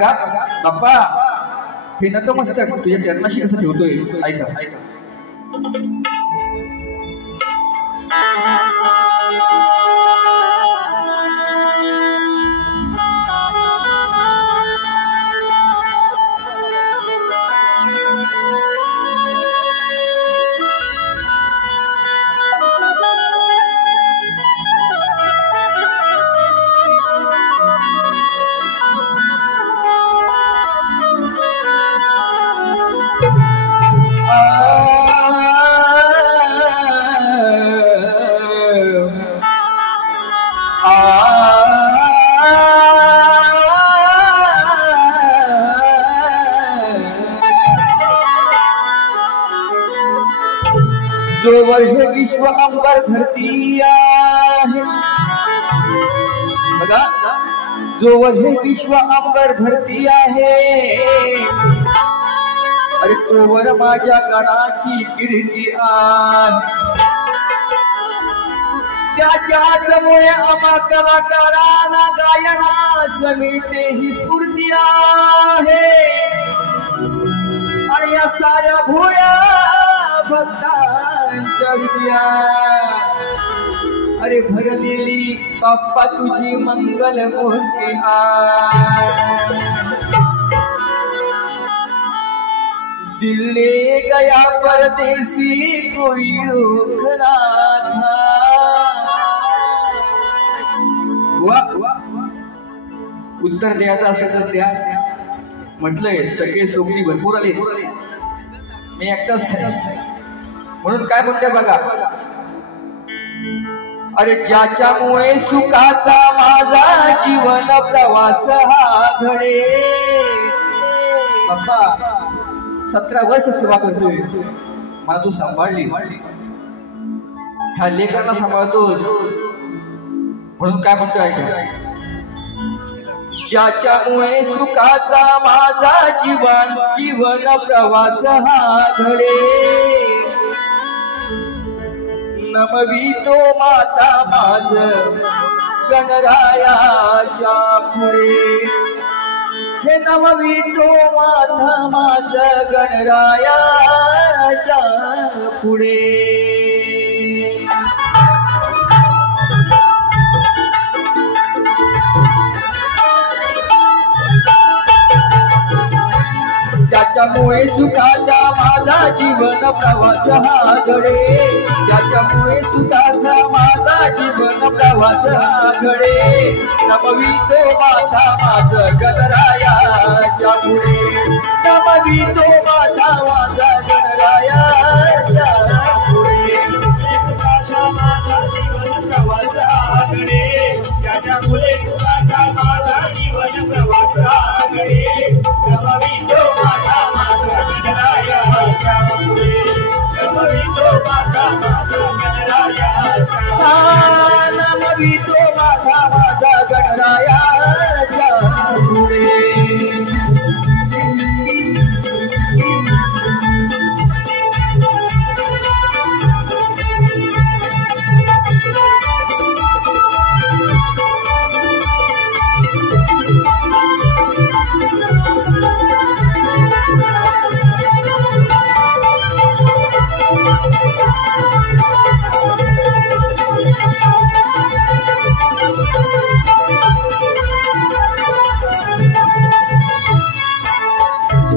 बाप्पा हे नतमस्तक तुझ्या चरणाशी कसं ठेवतोय ऐका ऐका जोवर हे विश्व अंबर धरती आहे बघा जोवर हे विश्व अंबर धरती आहे अरे तोवर माझ्या गणाची कीर्ती आहे त्याच्यामुळे आम्हा कलाकारांना गायना समिती ही स्फूर्ती आहे आणि या साऱ्या भोया भक्तांच्या अरे भरलेली बाप्पा तुझी मंगल मूर्ती दिल्ली गया परदेसी कोई रोकना था उत्तर द्यायचं असेल तर त्या म्हटलंय सगळे सोबती भरपूर आले मी एकटाच म्हणून काय म्हणते बघा अरे ज्याच्यामुळे सुखाचा माझा जीवन प्रवास हा घडे बाप्पा 17 वर्ष सेवा करतोय मला तू सांभाळली ह्या लेकरांना सांभाळतोस म्हणून काय म्हणतोय ऐका ज्याच्यामुळे सुखाचा माझा जीवन प्रवास हा घडे नमवितो माता माझ गणरायाच्या पुढे हे नमवितो माता माझ गणरायाच्या पुढे त्याच्यामुळे सुखाचा माझा जीवन प्रवास हा घडे त्याच्यामुळे सुखाचा माझा जीवन प्रवास हा घडे नमवितो माता माझ गणरायाच्या पुढे नमवितो माता माझा गणरायाच्या पुढे प्रवास हा घडे त्याच्यामुळे सुखाचा माझा जीवन प्रवास हा घडे नमवितो नमवितो माता माझा गणरायाच्या पुढे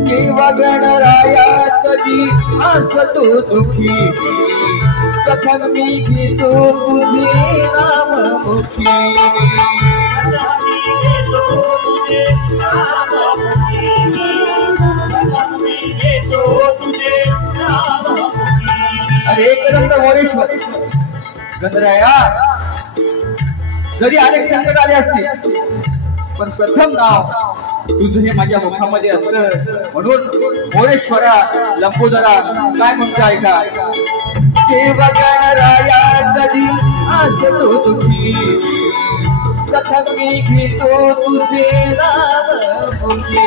देवा गणराया कधी असतो दुखी प्रथम मी घेतो तुझे नाममुखी अरे एक मोरेश्वर गणराया जरी अनेक संकट आले असते पण प्रथम नाव तुझं हे माझ्या मुखामध्ये असतं म्हणून मोरेश्वरा लंबोदरा काय म्हणतो ऐका देवा गणराया कधी असतो तुझी प्रथम मी घेतो तुझे नाममुखी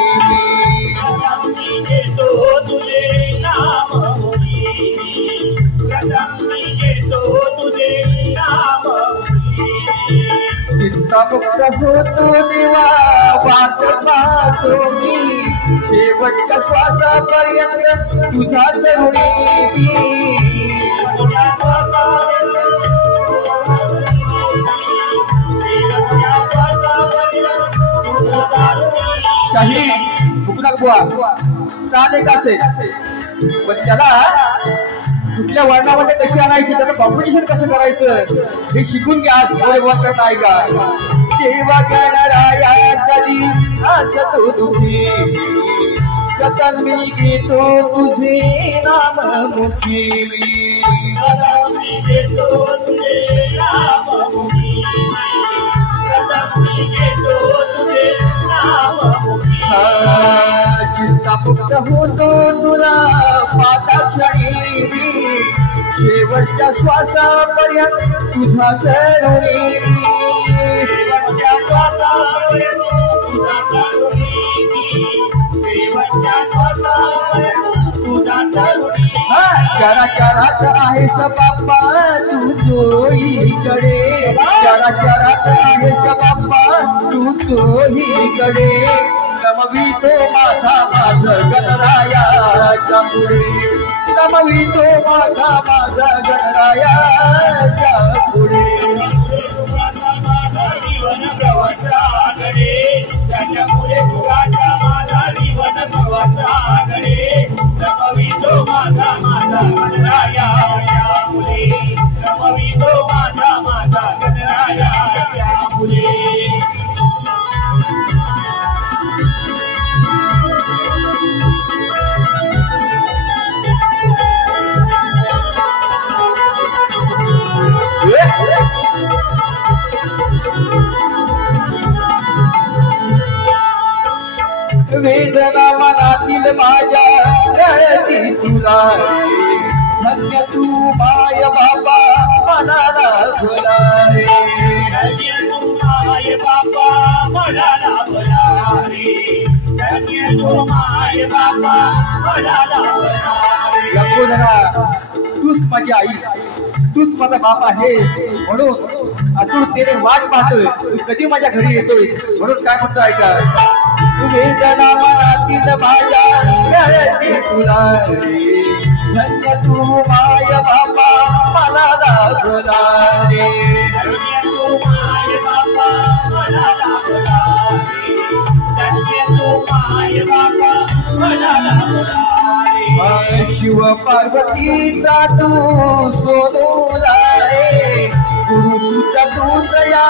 घेतो तुझे नाममुखी प्रथम मी घेतो तुझे नाममुखी चिंता मुक्त होतो देवा वाट पाहतो मी शेवटच्या श्वासापर्यंत तुझाच ऋणी मी शाहीद हुकनाक बुवा साधे कासे पण त्याला कुठल्या वर्णामध्ये कशी आणायची त्याचं कॉम्पिटिशन कसं करायचं हे शिकून घ्या आज बोलवत नाही का देवा गणराया कधी हसतो तुझी कथन मी घेतो तुझे नाम मुखी चिंता मुक्त होतो तुला पाता क्षणी शेवटच्या श्वासापर्यंत तुझा ऋणी शेवटच्या श्वासापर्यंत तुझा ऋणी शेवटच्या श्वासापर्यंत तुझा ऋणी चराचरात आहेस बाप्पा तू चोहीकडे चराचरात आहेस बाप्पा तू चोहीकडे नमवितो माझा गणरायाच्या पुढे नमवितो माझा गणरायाच्या पुढे जीवन प्रवासाकडे त्याच्यामुळे तुझ्या माझा जीवन प्रवासाकडे नमवितो माझा गणरायाच्या पुढे नमवितो माझा गणरायाच्या पुढे वेदना मनातील माझ्या रळती तुला धन्य तू माय बाबा मनाला भुला रे धन्य तू माय बाबा मनाला भुला रे धन्य तू माय बाबा मनाला भुला रे तूच माझी आई तूच माझा बाप आहे म्हणून आतुरतेने वाट पाहतोय तू कधी माझ्या घरी येतोय म्हणून काय म्हणतो ऐका वेदना मनातील माझ्या रळती तुला रे धन्य तू माय बापा मनाला भुला रे धन्य तू माय बापा मनाला भुला रे धन्य तू माय बापा मनाला भुला रे शिव पार्वतीचा तू सोनूला रे गुरु सुद्धा तूच या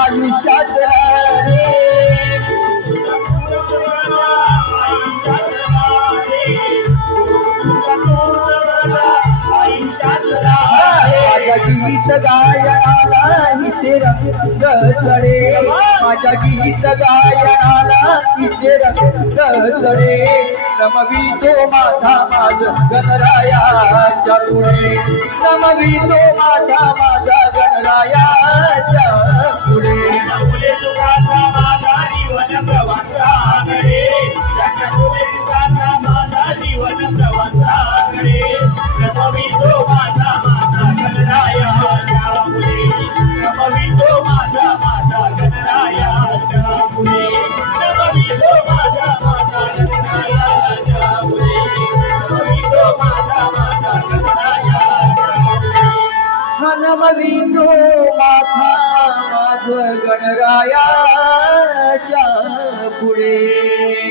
आयुष्यात रे माझ्या गीत गायनाला इथे रंग चढे माझ्या गीत गायनाला इथे रंग चढे नमवितो माझा गणरायाच्या पुढे नमवितो माझा गणरायाच्या पुढे जीवन प्रवासाकडे माझा जीवन प्रवासाकडे नमवितो माझा गणरायाच्या पुढे नमवितो माझा गणरायाच्या पुढे नमवितो माझा गणरायाच्या पुढे नमवितो माझा गणरायाच्या नमवितो माझ गणरायाच्या पुढे